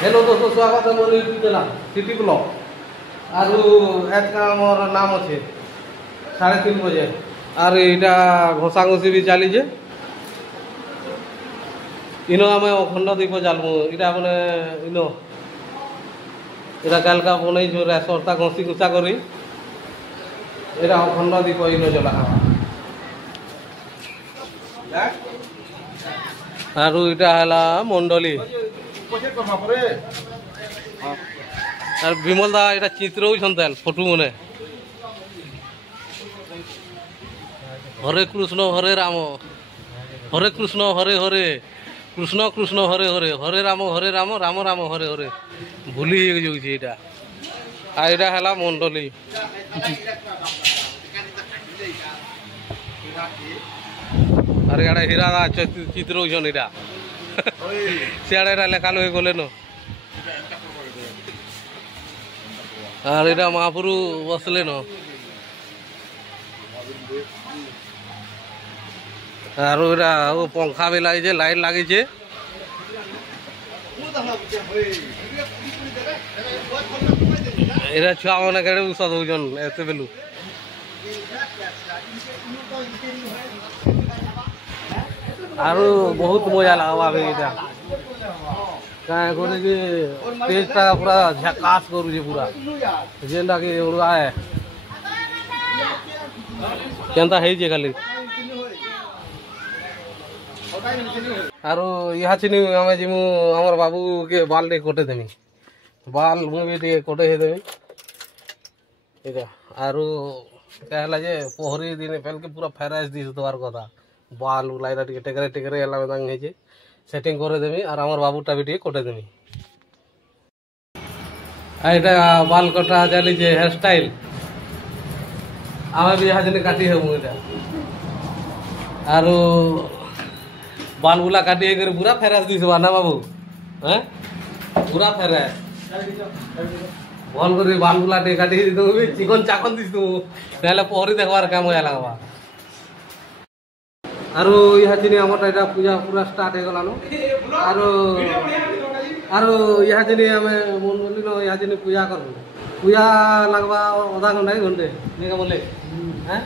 Hello दोस्तों, स्वागत है मोर यूट्यूब चैनल सिटी ब्लॉग। और आज का मोर नाम अच्छे 3:30 बजे और इटा घोषा घोषी भी चली इनो आम अखंड दीप जालमु इटा मैंने इनो इटा कालका बनई सरता घसी घुसा कर अखंड दीप इनो जला और इटा है मंडली और विमल दा এটা চিত্র হইছন্তাল ফটো মনে হরে কৃষ্ণ হরে রাম হরে কৃষ্ণ হরে হরে কৃষ্ণ কৃষ্ণ হরে হরে হরে রাম রাম রাম হরে হরে ভুলি যাচ্ছে এটা আর এটা হলা মন্ডলী আর এটা হীরা চিত্র হইছন এটা সিয়াড়ে এটা লেখালো হয়ে গেলে না আর এটা মহাপুরু বসলে ন আর এটা पंखा भी लगे लाइट लगे एरा छुआ मैंने कड़े उषा दौन एत बेलू और बहुत मजा लगा भाई क्या करे कि टेस्टा पूरा झकास करुचे पूरा जेनटा कि उड़वा है केनता है खाली और यहाँ चिनी आम जीमु आमर बाबू के बाल टे कटे देमी बाल मुझे कटे देमी और क्या है जे पहरी दिन पेल के पूरा फ्रेश दिस देवार कथा बाल लाइना टेकरे टेकरे है सेटिंग कर देमी और आमर बाबूटा भी कटे देमी एटा बाल कटा चली हेयर स्टाइल आम भी यहाँ दिन काटी हूँ और बाल बुला काटी पूरा फेरास दिसवा ना बाबू हैं पूरा फेरास भल कर बाल बुला काटी चिकन चाकन दिस पहरी देखबार क्या मजा लगवा और यहाँ चिनी आम पूजा पूरा स्टार्ट हो गलानो और यहाँ चिनी आम मन बोल यहाँ चिनी पूजा कर पूजा लगवा आधा घंटा ही घंटे नहीं बोले हैं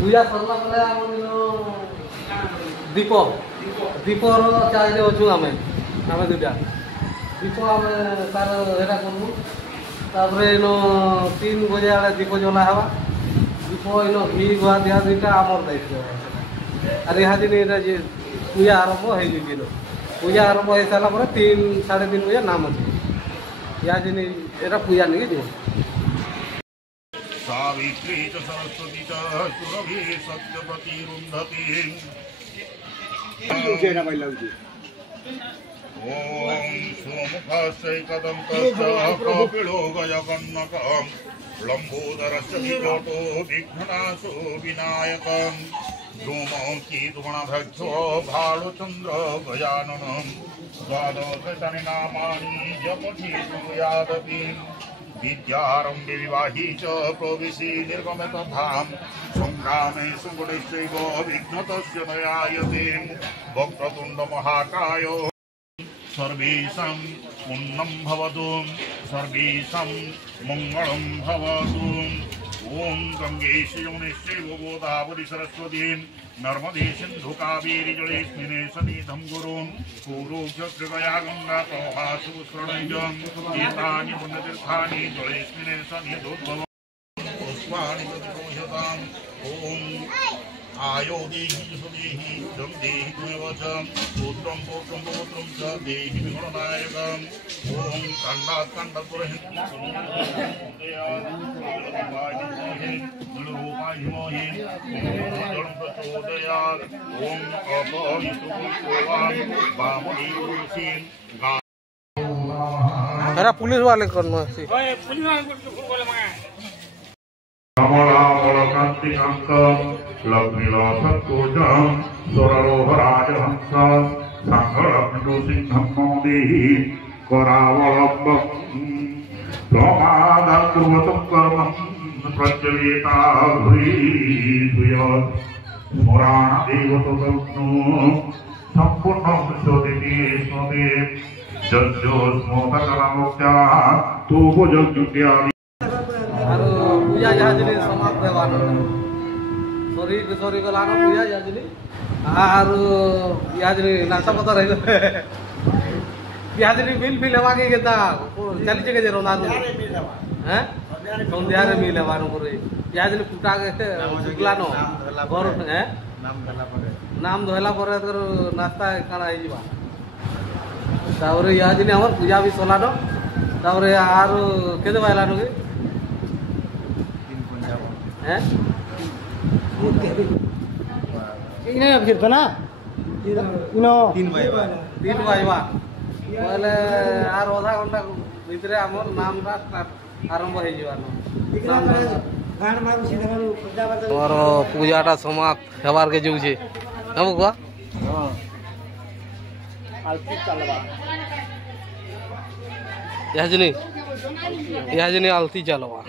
पूजा सरला दीप दीपर चार्ज अच्छु आम आम दुटा दीप आम तार एटा करूँ तापर इन 3 बजे आड़े दीप जला हवा दीप इन घी गुआ दिया दुटा आमर दायित्व और यहाँ दिन पूजा आरंभ हो पूजा आरंभ हो सारा 3-3:30 बजे नाम अच्छे यहाँ दिन एटा पूजा नहीं जो सावित्री च सरस्वती च सुरभि सत्यवती रुन्धति ओम सोमुखस्यैकदन्तश्च कपिलो गजकर्णकम् लम्बोदरश्च विकटो विघ्ननाशो विनायकम् धूमकेतुगणभक्षो भालुचन्द्र गजाननम् द्वादशशनि नामानि जपति यादपि विद्यारम्भे विवाही च प्रविशि निर्गमे तथां संग्रामे सुगुणैश्चैव विघ्नतस्य नयायते वक्रतुण्डमहाकाय सर्वेषां पुण्यं भवतु सर्वेषां मङ्गलं भवतु ओम गंगे यमुनेश्चैव गोदावरी सरस्वती नर्मदे सिन्धु कावेरी जलेऽस्मिन् सन्निधं गुरुं पूर्वोक्त कृपया गंगा प्रवाहासु स्रणैजम् एतानि पुण्यतीर्थानि जलेऽस्मिन् सन्निधोद्भवम् पुष्पाणि प्रतिगृह्यताम् ओम आयो देहि सुदेहि दं देहि त्वमेव च पुत्रं पौत्रं पौत्रं च देहि विगुणनायकम् ओम खण्डात् खण्डपुरहि पुलिस वाले करना कमलामलकान्तिकान्तं लग्निलसत्कोजं स्वररोहराजहंसं सङ्गलग्नसिंहं मम देहि करावलम्बम् प्रमादकुर्वतं कर्मं प्रज्वलिताभूयत् स्मराणदेवतदग्नो सम्पूर्णं स्वदेवे स्वदे যজ্ঞস্মোতকলামুক্তা তূপযজ্ঞুক্ত্যাদি আর পূজা যাহা জিনিস সমাপ্ত হেবার সরি গলানো পূজা যাহা জিনিস আর ইহা জিনিস নাশপত রহিগলে ইহা জিনিস বিল হেবাকে কেতা চালিছে কে যে রন্ধান হ্যাঁ সন্ধ্যারে মিল হেবার করে ইহা জিনিস কুটা শুক্লানো ঘর হ্যাঁ নাম ধরলা পরে তোর নাস্তা কাଣା হয়ে তারপরে ইহা জিনিস আমার পূজা বি চলানো তারপরে আর কেতে পাইলানো কি হ্যাঁ ইনে ফিরতো না ইনো 3 বাজবা বলে আর আধা ঘন্টা ভিতরে আমার নামটা আরম্ভ হয়ে যাবানো তোমার পূজাটা সমাপ্ত হেবার কে যাচ্ছে হ্যাঁ বুকা यह जनी आलती चलवा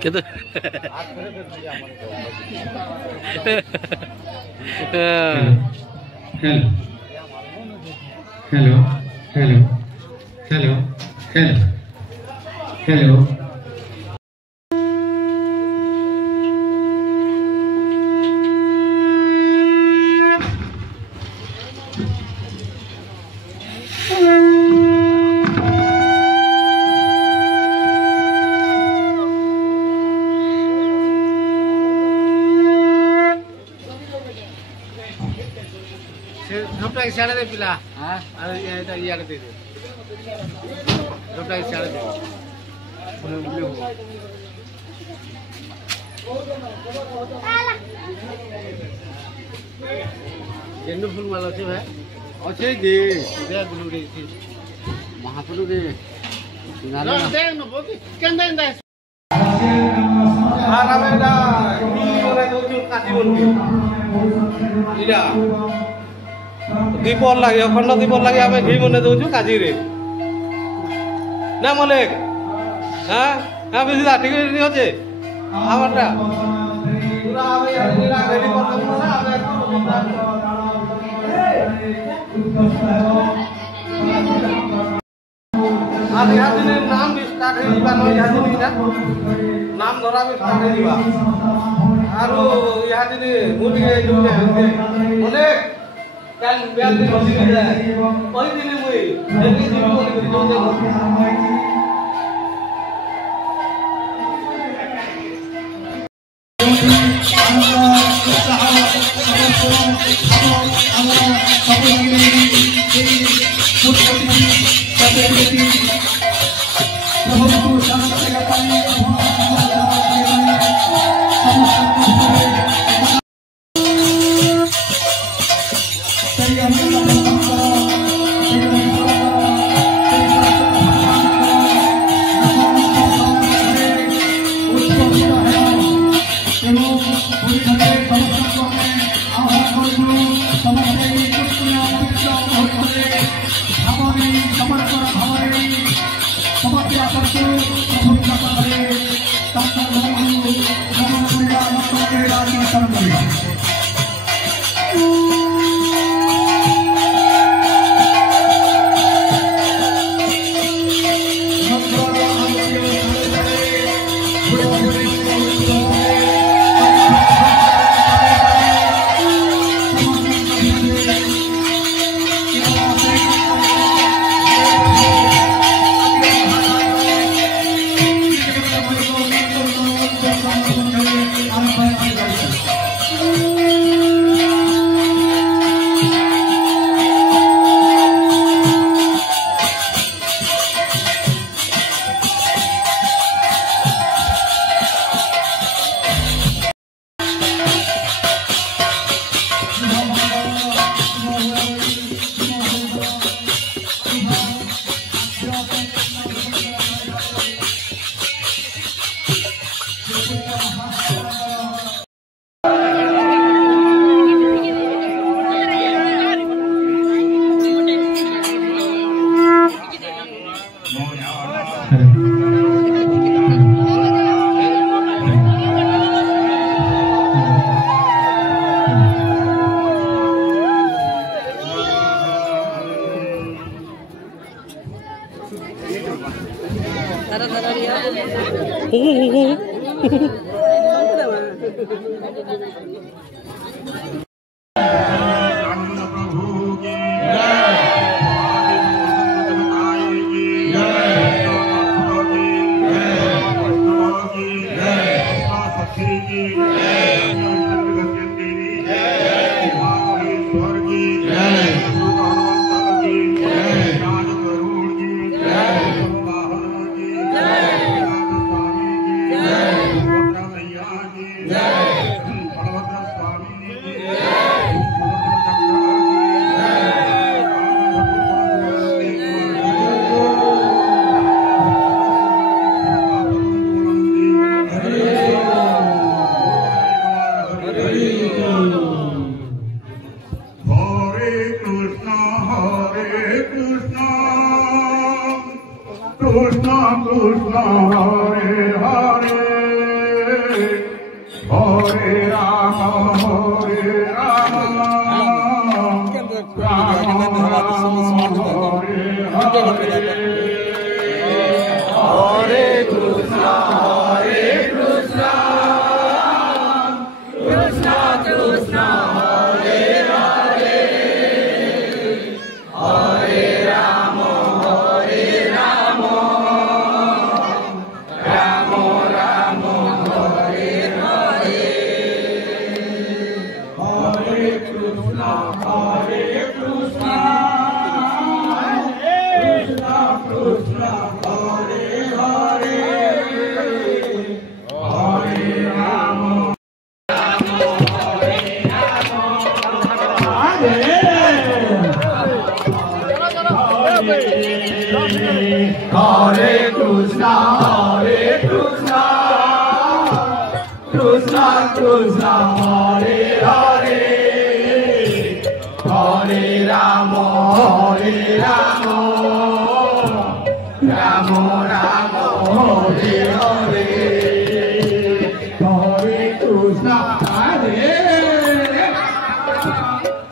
Gitu. Hello. झोपड़ा की साड़े दे पिला हाँ अरे ये आड़े दे दे झोपड़ा की साड़े दे गेंदू फूल माला अच्छे भाई अच्छे जी दे गुलू दे महापुरु दे नाला दे न बोकी केंदा इंदा हाँ रामेदा की ओरे दो जो काटी बोलके इड़ा दीपल लगे अखंड दीपल लगे आम घी मन दौचु काजी ना मलिक हाँ हाँ बेसी ठीक अच्छे आमरटा पूरा रेडी नाम भी स्टार्ट नाम धरा भी स्टार्ट मलिक कल बेल दिन बसी गया कोई दिन मुई देखि जीव बोली करी जोते Krishna Hare Hare Hare Rama Hare Rama Rama Rama Hare Hare Hare Krishna Hare Krishna Krishna Krishna Hare Hare Hare Rama Hare Rama Rama Rama Hare Hare Hare Krishna Hare Krishna Krishna Krishna Hare Hare Hare Rama Hare Krishna, Hare Krishna, Krishna Krishna, Hare Hare, Hare Rama, Hare Rama, Rama Rama, Hare Hare, Hare Krishna, Hare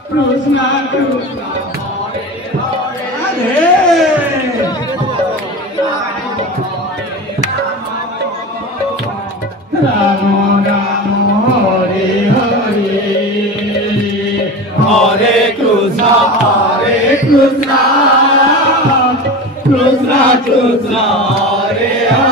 Krishna, Krishna, Hare Hare. Rama Rama Hare Hare Hare Krishna Krishna Krishna Hare Hare